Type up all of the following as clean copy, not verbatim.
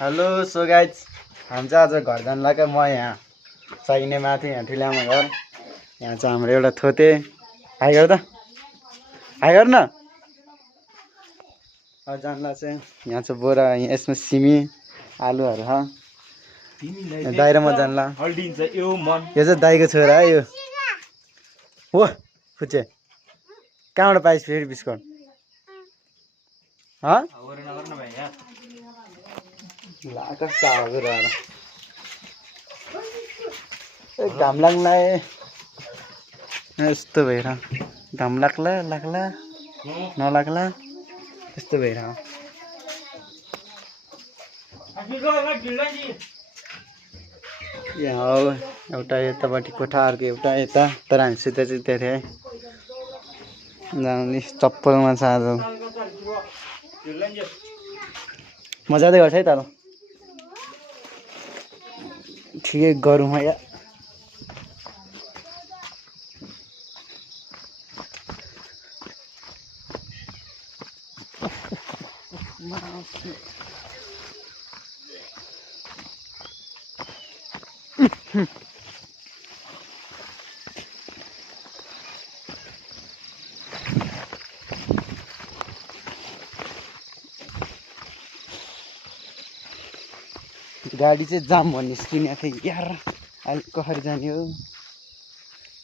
Hello so guys हामी चाहिँ आज घर जानु लाग्यो। म यहाँ चाहिने माथि यहाँ ठुलामा घर यहाँ चाहिँ हाम्रो एउटा थोते हाई गर त हाई गर न जानला चाहिँ यहाँ चाहिँ बोरा यहाँ यसमा सिमी आलुहरू छ दाइरामा जानला यो चाहिँ दाइको छोरा है यो हो फुचे कहाँबाट पाइस् फेरि बिस्कुट कस्तो हजुर घाम लाग्ला यस्तो भएर घाम लाग्ला नलाग्ला यस्तो भएर यहाँ हो एउटा यतापट्टि कोठा अर्को एउटा यता तर हामी सुत्दा चाहिँ धेरै जाने चप्पलमा छ आज मजाले गर्छ है तर ठिकै गरौँ है गाडी चाहिँ जाम भन्ने निस्किने थिएँ यार अलिक कहरी जाने हो।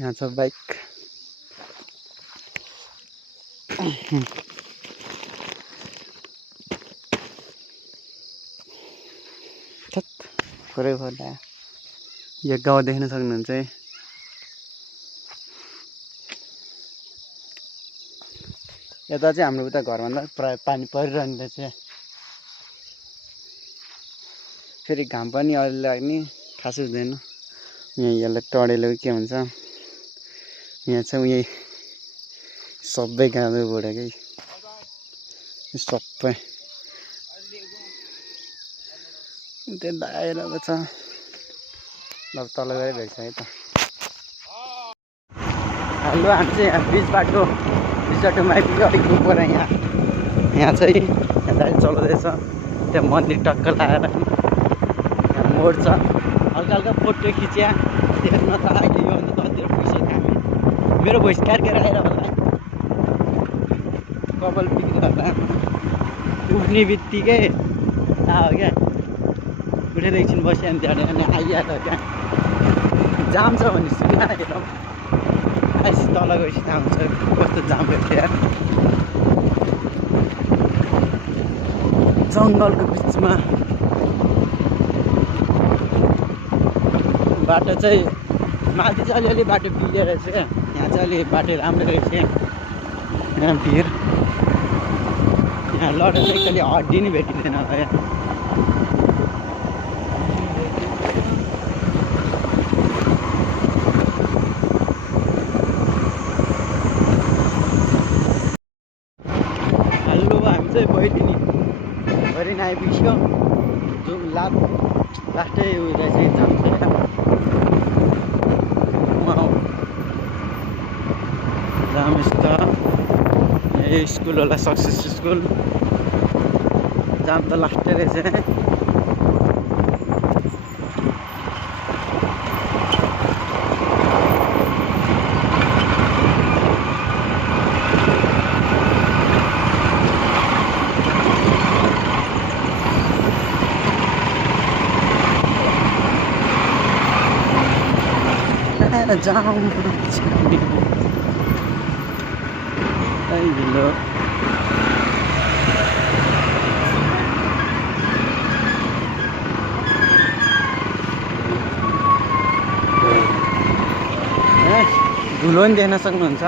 यहाँ छ बाइक पुरै पर्दा यो गाउँ देख्न सक्नुहुन्छ है। यता चाहिँ हाम्रो उता घरभन्दा प्राय पानी परिरहने रहेछ। फेरि घाम पनि अलि लाग्ने खासै हुँदैन। यहाँ यसलाई टडेलो के भन्छ यहाँ चाहिँ यही सबै गाउँदै बुढाकै सबै त्यो दाइराको छ ल तल गएर भेट्छ है त। हेलो हामी चाहिँ यहाँ बिच बाटोमा आइपुग्यो अलिक ऊपर यहाँ चाहिँ गाडी चलाउँदैछ त्यहाँ मन्दिर टक्क लगाएर मोड छ हल्का हल्का फोटो खिच्या देख्न त अहिले योभन्दा कतितिर पुगिसक्यो हामी। मेरो भोइस कार्केर आएर होला कपाल पिक्नु होला उठ्ने बित्तिकै हो क्या उठेर एकछिन बस्यो भने त्यहाँबाट अनि आइहाल्यो क्या जाम छ भने सुना एकदम आइस तल गएपछि थाहा हुन्छ कस्तो जाम भेट्छ यार। जङ्गलको बिचमा बाटो चाहिँ माथि चाहिँ अलिअलि बाटो बिग्रेर रहेछ क्या यहाँ चाहिँ अलि बाटो राम्रो रहेछ यहाँ भिर यहाँ लडेर चाहिँ कहिले हड्डी नै भेटिँदैन होला यहाँ। हेलो हामी चाहिँ भरि नै आइपुग्यो जो लास्टै उयो रहेछ जान्छ यही स्कुल होला सक्सेस स्कुल जाम त लास्टै रहेछ। जाम ढिलो धुलो पनि देख्न सक्नुहुन्छ।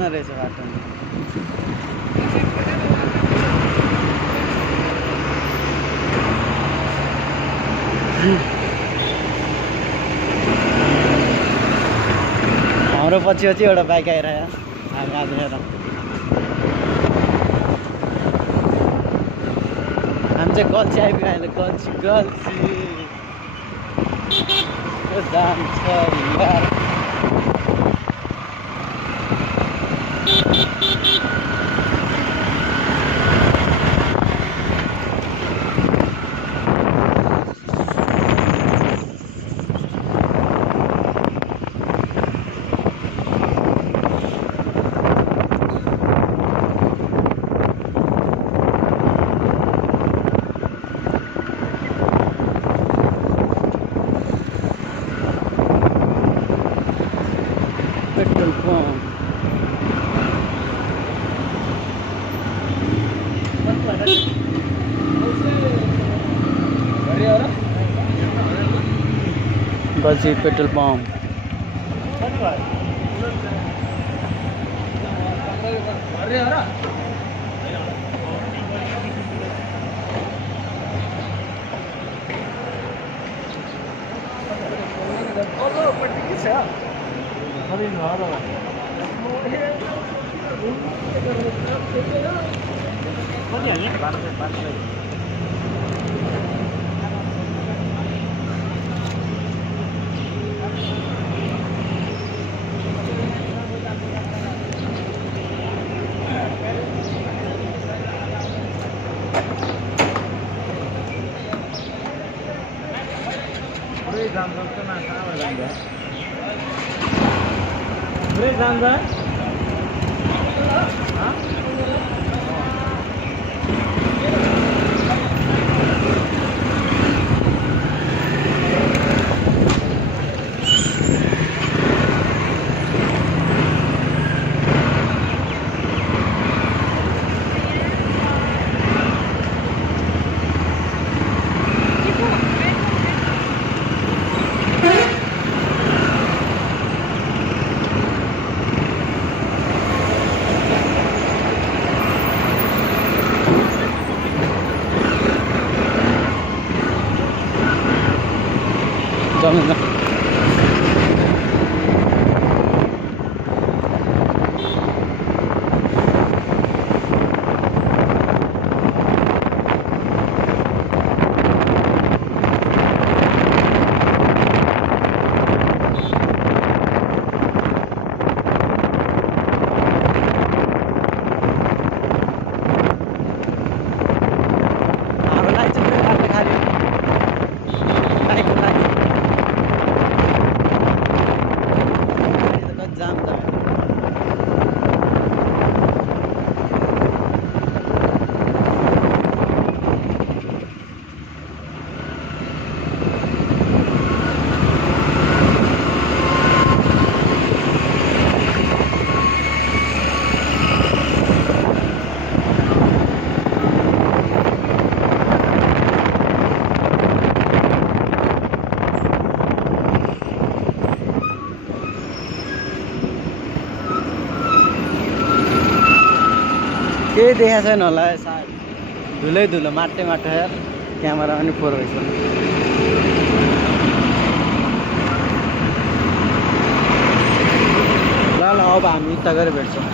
छैन रहेछ बाटोमा। हाम्रो पछि पछि एउटा बाइक आइरह्यो हामी आएर हामी चाहिँ गल्छी आइपुग्यो अहिले गल्छी जान्छ यार। पेट्रोल पंप गल्छी पेट्रोल पंप जमिन केही देखाएको छैन होला सायद धुलै धुलो माटै माटो यार क्यामेरा पनि फोर भएछ ल अब हामी उता गएर भेट्छौँ